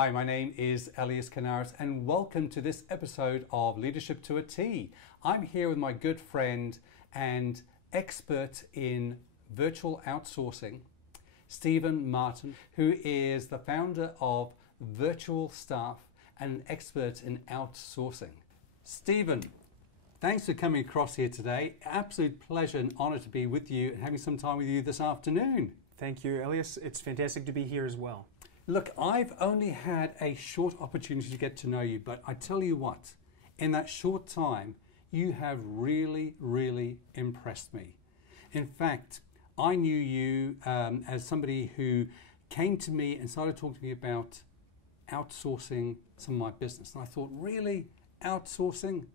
Hi, my name is Elias Canaris and welcome to this episode of Leadership to a T. I'm here with my good friend and expert in virtual outsourcing, Stephen Martin, who is the founder of Virtual Staff and an expert in outsourcing. Stephen, thanks for coming across here today. Absolute pleasure and honor to be with you and having some time with you this afternoon. Thank you, Elias. It's fantastic to be here as well. Look, I've only had a short opportunity to get to know you, but I tell you what, in that short time, you have really, really impressed me. In fact, I knew you as somebody who came to me and started talking to me about outsourcing some of my business. And I thought, really? Outsourcing?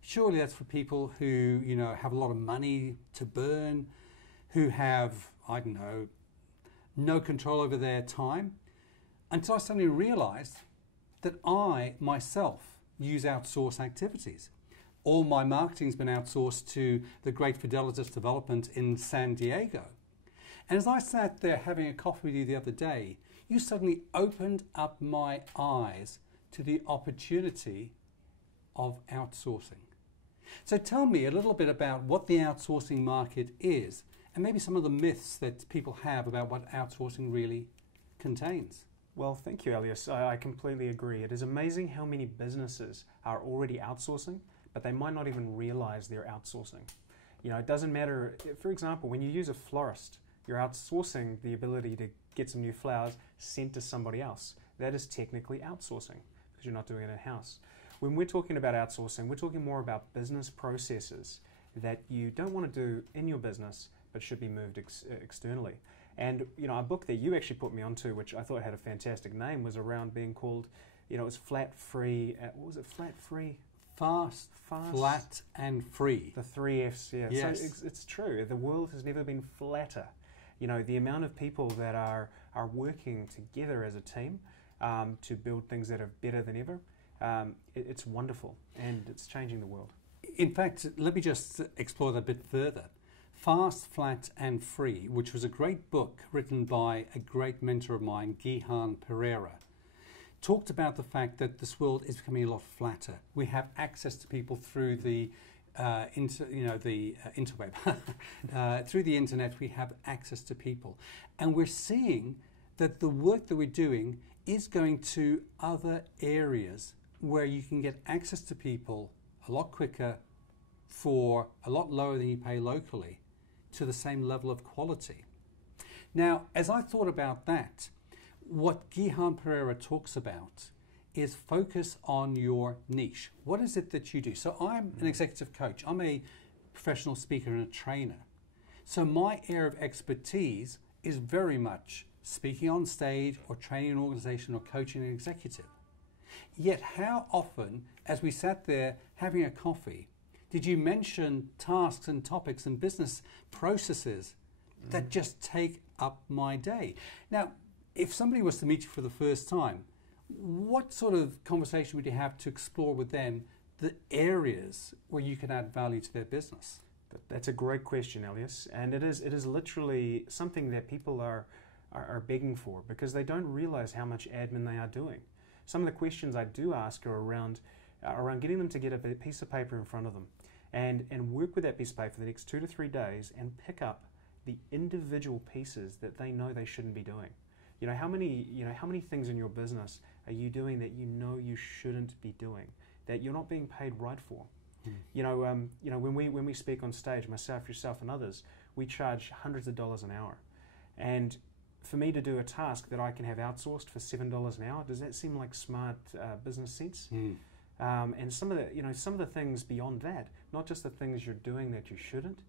Surely that's for people who, have a lot of money to burn, who have, no control over their time, until I suddenly realized that I myself use outsourced activities. All my marketing's been outsourced to the great Fidelis development in San Diego. And as I sat there having a coffee with you the other day, you suddenly opened up my eyes to the opportunity of outsourcing. So tell me a little bit about what the outsourcing market is, and maybe some of the myths that people have about what outsourcing really contains. Well, thank you, Elias. I completely agree. It is amazing how many businesses are already outsourcing, but they might not even realize they're outsourcing. It doesn't matter. For example, when you use a florist, you're outsourcing the ability to get some new flowers sent to somebody else. That is technically outsourcing because you're not doing it in-house. When we're talking about outsourcing, we're talking more about business processes that you don't want to do in your business, but should be moved externally. And a book that you actually put me onto, which I thought had a fantastic name, was around being called, it was Flat Free. What was it? Flat Free. Fast, flat, and free. The 3 Fs. Yeah. Yes. So it's true. The world has never been flatter. The amount of people that are working together as a team to build things that are better than ever. It's wonderful, and it's changing the world. In fact, let me just explore that a bit further. Fast, Flat and Free, which was a great book written by a great mentor of mine, Gihan Pereira, talked about the fact that this world is becoming a lot flatter. We have access to people through the interweb. Through the internet, we have access to people. And we're seeing that the work that we're doing is going to other areas where you can get access to people a lot quicker for a lot lower than you pay locally to the same level of quality. Now, as I thought about that, what Gihan Pereira talks about is focus on your niche. What is it that you do? So I'm an executive coach. I'm a professional speaker and a trainer. So my area of expertise is very much speaking on stage or training an organization or coaching an executive. Yet how often, as we sat there having a coffee, did you mention tasks and topics and business processes that just take up my day? Now, if somebody was to meet you for the first time, what sort of conversation would you have to explore with them the areas where you can add value to their business? That's a great question, Elias. And it is literally something that people are begging for because they don't realize how much admin they are doing. Some of the questions I do ask are around getting them to get a piece of paper in front of them and work with that piece of paper for the next 2 to 3 days and pick up the individual pieces that they know they shouldn't be doing. How many things in your business are you doing that you shouldn't be doing, that you're not being paid right for? When we speak on stage, myself, yourself, and others, we charge hundreds of dollars an hour. And for me to do a task that I can have outsourced for $7 an hour, does that seem like smart business sense? And some of the things beyond that, not just the things you're doing that you shouldn't,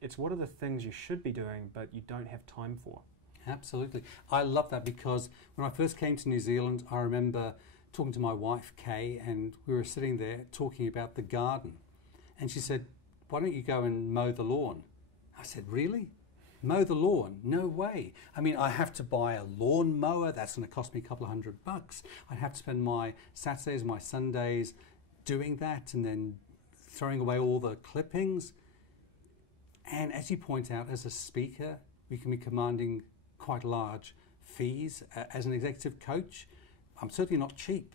it's what are the things you should be doing but you don't have time for. Absolutely. I love that because when I first came to New Zealand, I remember talking to my wife, Kay, and we were sitting there talking about the garden. And she said, why don't you go and mow the lawn? I said, really? Mow the lawn? No way. I mean, I have to buy a lawn mower. That's going to cost me a couple of $100. I'd have to spend my Saturdays, my Sundays doing that and then throwing away all the clippings. And as you point out, as a speaker, we can be commanding quite large fees. As an executive coach, I'm certainly not cheap.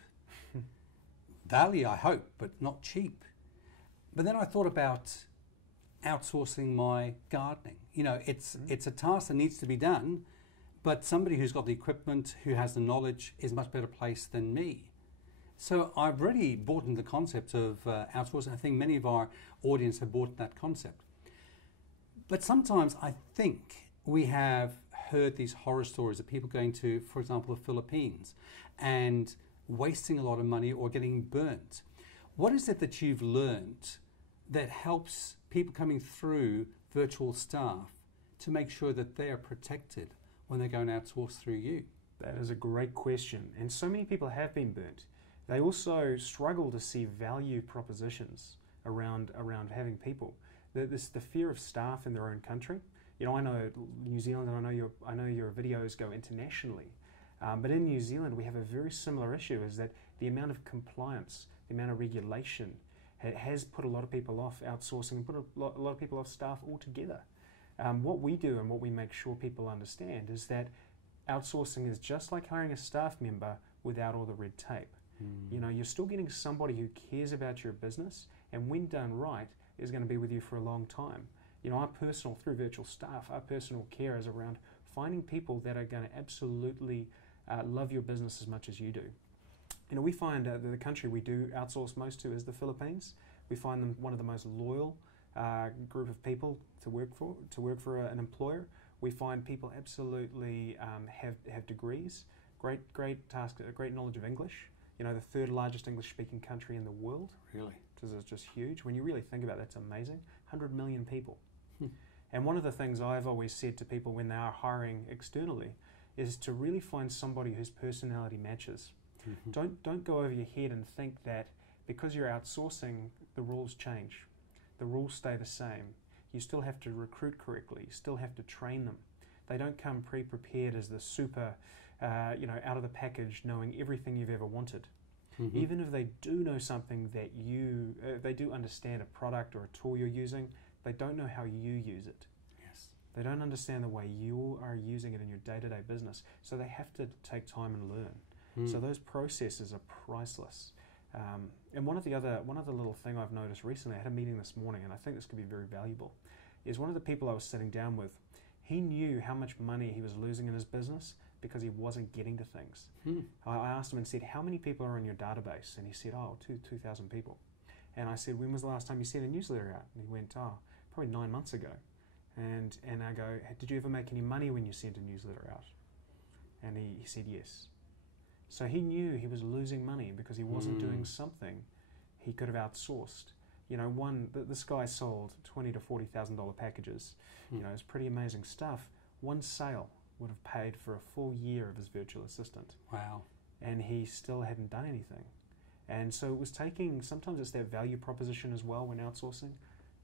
Value, I hope, but not cheap. But then I thought about outsourcing my gardening. You know, it's a task that needs to be done, but somebody who's got the equipment, who has the knowledge, is much better placed than me. So I've really bought into the concept of outsourcing. I think many of our audience have bought that concept. But sometimes I think we have heard these horror stories of people going to, for example, the Philippines and wasting a lot of money or getting burnt. What is it that you've learned that helps people coming through virtual staff to make sure that they are protected when they go and outsource through you? That is a great question. And so many people have been burnt. They also struggle to see value propositions around having people. The fear of staff in their own country. You know, I know New Zealand, and I know your videos go internationally. But in New Zealand, we have a very similar issue, is that the amount of compliance, the amount of regulation has put a lot of people off outsourcing and put a lot of people off staff altogether. What we do and what we make sure people understand is that outsourcing is just like hiring a staff member without all the red tape. You know, you're still getting somebody who cares about your business, and when done right, is going to be with you for a long time. You know, through virtual staff, our personal care is around finding people that are going to absolutely love your business as much as you do. You know, we find that the country we do outsource most to is the Philippines. We find them one of the most loyal group of people to work for an employer. We find people absolutely have degrees, great knowledge of English. You know, the third largest English-speaking country in the world. Really? Which is just huge. When you really think about it, that's amazing. 100 million people. And one of the things I've always said to people when they are hiring externally is to really find somebody whose personality matches. Don't go over your head and think that because you're outsourcing, the rules change. The rules stay the same. You still have to recruit correctly. You still have to train them. They don't come pre-prepared as the super, out of the package, knowing everything you've ever wanted. Even if they do know something that they do understand a product or a tool you're using, they don't know how you use it. Yes. They don't understand the way you are using it in your day-to-day business. So they have to take time and learn. So those processes are priceless. And one of the little thing I've noticed recently, I had a meeting this morning, and I think this could be very valuable, is one of the people I was sitting down with, he knew how much money he was losing in his business because he wasn't getting to things. I asked him and said, how many people are in your database? And he said, 2,000 people. And I said, when was the last time you sent a newsletter out? And he went, probably 9 months ago. And I go, did you ever make any money when you sent a newsletter out? And he said yes. So he knew he was losing money because he wasn't doing something he could have outsourced. You know, this guy sold $20,000 to $40,000 packages. You know, it's pretty amazing stuff. One sale would have paid for a full year of his virtual assistant. Wow. And he still hadn't done anything. And so it was sometimes it's their value proposition as well when outsourcing.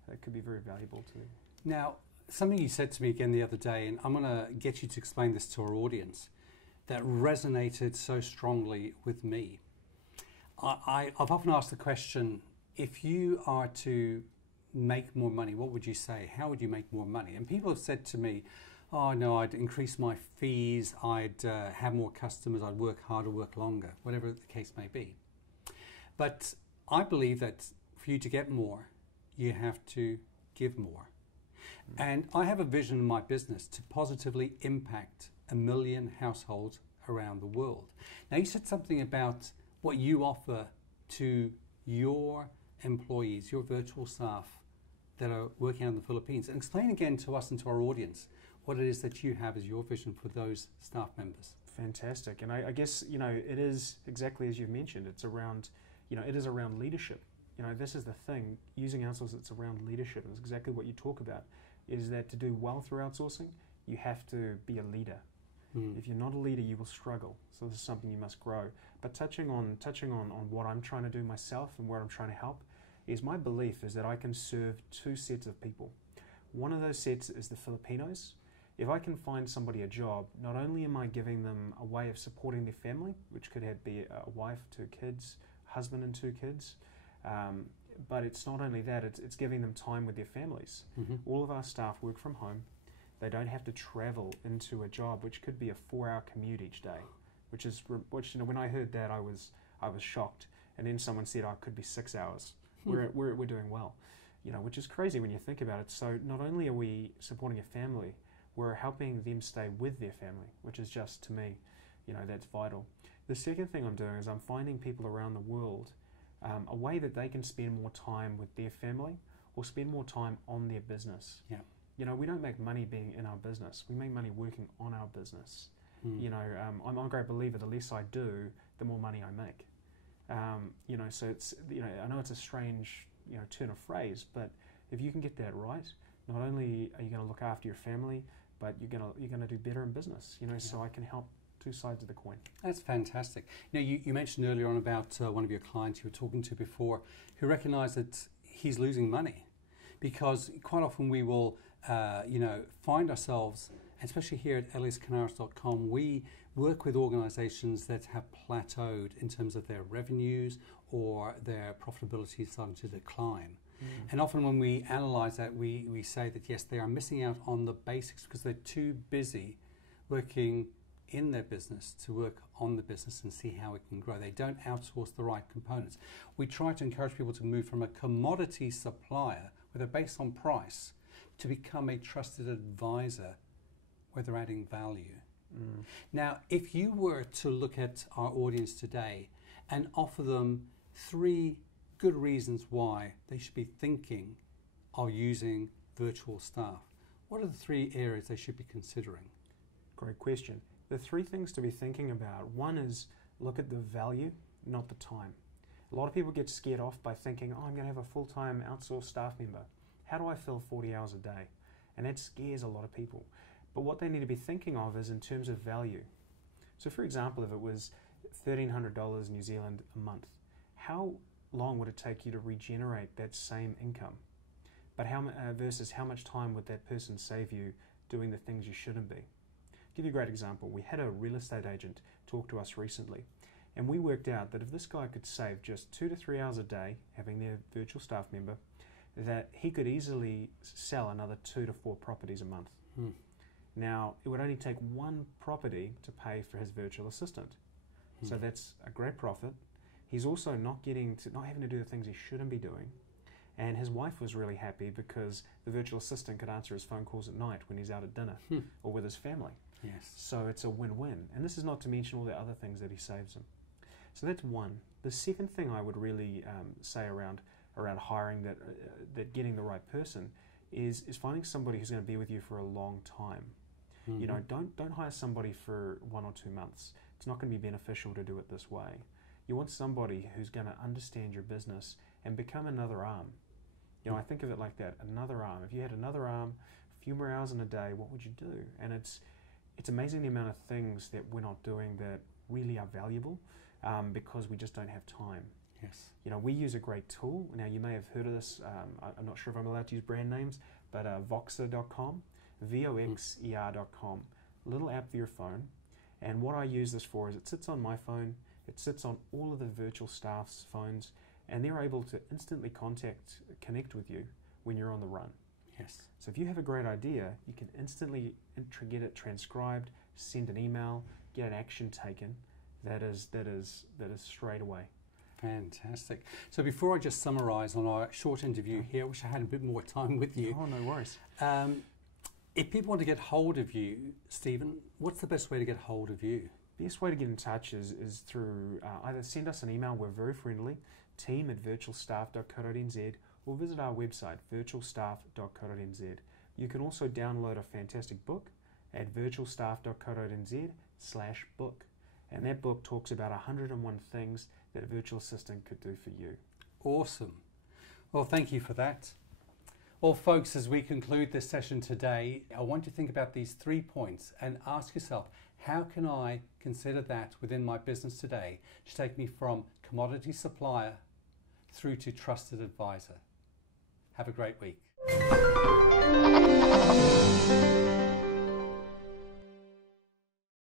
That could be very valuable too. Now, something you said to me again the other day, and I'm going to get you to explain this to our audience, that resonated so strongly with me. I've often asked the question, if you are to make more money, what would you say? How would you make more money? And people have said to me, oh no, I'd increase my fees, I'd have more customers, I'd work harder, work longer, whatever the case may be. But I believe that for you to get more, you have to give more. And I have a vision in my business to positively impact 1 million households around the world. Now, you said something about what you offer to your employees, your virtual staff that are working out in the Philippines. And explain again to us and to our audience what it is that you have as your vision for those staff members. Fantastic. And I guess, you know, it is exactly as you've mentioned. It's around, it is around leadership. This is the thing. Using outsourcing, it's around leadership. It's exactly what you talk about, is that to do well through outsourcing, you have to be a leader. If you're not a leader, you will struggle. So this is something you must grow. But touching on what I'm trying to do myself and where I'm trying to help, is my belief is that I can serve two sets of people. One of those sets is the Filipinos. If I can find somebody a job, not only am I giving them a way of supporting their family, which could be a wife, 2 kids, husband and 2 kids, but it's not only that, it's giving them time with their families. All of our staff work from home. They don't have to travel into a job which could be a 4-hour commute each day. which when I heard that, I was shocked. And then someone said, "Oh, it could be 6 hours." We're doing well, which is crazy when you think about it. So not only are we supporting a family, we're helping them stay with their family, which is just, to me, that's vital. The second thing I'm doing is I'm finding people around the world a way that they can spend more time with their family or spend more time on their business. Yeah. We don't make money being in our business. We make money working on our business. I'm a great believer, the less I do, the more money I make. So it's, I know it's a strange, turn of phrase, but if you can get that right, not only are you going to look after your family, but you're going to do better in business, so I can help two sides of the coin. That's fantastic. You mentioned earlier on about one of your clients you were talking to before who recognized that he's losing money, because quite often we will, find ourselves, especially here at eliascanaris.com, we work with organizations that have plateaued in terms of their revenues or their profitability starting to decline. And often when we analyze that, we say that yes, they are missing out on the basics because they're too busy working in their business to work on the business and see how it can grow. They don't outsource the right components. We try to encourage people to move from a commodity supplier where they're based on price to become a trusted advisor where they're adding value. Now, if you were to look at our audience today and offer them 3 good reasons why they should be thinking of using virtual staff, what are the 3 areas they should be considering? Great question. The 3 things to be thinking about: one is look at the value, not the time. A lot of people get scared off by thinking, oh, I'm going to have a full-time outsourced staff member. How do I fill 40 hours a day? And that scares a lot of people. But what they need to be thinking of is in terms of value. So for example, if it was $1,300 New Zealand a month, how long would it take you to regenerate that same income? But versus how much time would that person save you doing the things you shouldn't be? I'll give you a great example. We had a real estate agent talk to us recently, and we worked out that if this guy could save just 2 to 3 hours a day having their virtual staff member, that he could easily sell another 2 to 4 properties a month. Now, it would only take 1 property to pay for his virtual assistant. So that's a great profit. He's also not having to do the things he shouldn't be doing. And his wife was really happy because the virtual assistant could answer his phone calls at night when he's out at dinner or with his family. Yes. So it's a win-win. And this is not to mention all the other things that he saves him. So that's one. The second thing I would really say around hiring, that getting the right person, is finding somebody who's going to be with you for a long time. Don't hire somebody for 1 or 2 months. It's not going to be beneficial to do it this way. You want somebody who's going to understand your business and become another arm. I think of it like that, another arm. If you had another arm, a few more hours in a day, what would you do? And it's amazing the amount of things that we're not doing that really are valuable because we just don't have time. Yes. We use a great tool. Now, you may have heard of this. I'm not sure if I'm allowed to use brand names, but Voxer.com, VOXER.com, little app for your phone. And what I use this for is it sits on my phone, it sits on all of the virtual staff's phones, and they're able to instantly connect with you when you're on the run. Yes. So if you have a great idea, you can instantly get it transcribed, send an email, get an action taken. That is straight away. Fantastic. So before I just summarize on our short interview here, I wish I had a bit more time with you. Oh, no worries. If people want to get hold of you, Stephen, what's the best way to get hold of you? The best way to get in touch is through either send us an email, we're very friendly, team@virtualstaff.co.nz, or visit our website, virtualstaff.co.nz. You can also download a fantastic book at virtualstaff.co.nz/book. And that book talks about 101 things that a virtual assistant could do for you. Awesome. Well, thank you for that. Well, folks, as we conclude this session today, I want you to think about these 3 points and ask yourself, how can I consider that within my business today to take me from commodity supplier through to trusted advisor? Have a great week.